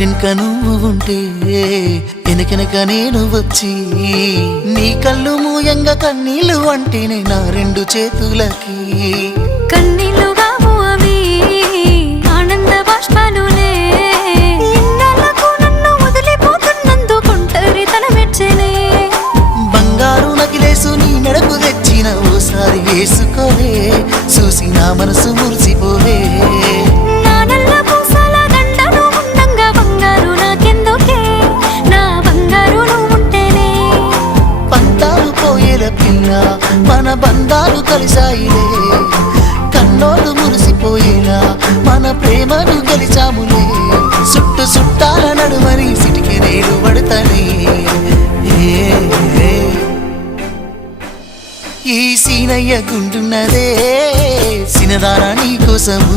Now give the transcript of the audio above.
ఇంటెనక నువ్వు ఉంటే వెనకెనక నేను వచ్చి నీ కళ్ళు మూయంగా కన్నీళ్ళు అంటేనే నా రెండు చేతులకి కన్నీళ్ళుగావు అవి ఆనంద బాష్పాలులే ఇన్నాళ్ళకు నన్ను వదిలిపోతున్నందుకు ఒంటరితనం మెచ్చనే బంగారు నకిలేసు నీ మెడకు తెచ్చిన ఓసారి వేసుకోవే చూసి నా మనసు మురిసిపోవే నా నల్ల పూసల దండను ఉండంగా బంగారు నాకెందుకే నా బంగారు నువ్వు ఉంటేనే పంతాలు పోయేల పిల్ల మన బంధాలు కలిసాయిలే కన్నోళ్ళు మురిసిపోయేలా మన ప్రేమను గెలిచాములే చుట్టు చుట్టాల నడుమని సిటికి నేను పడతానే ఈ సీనయ్య గుంటున్నదే సినదానా నీ కోసము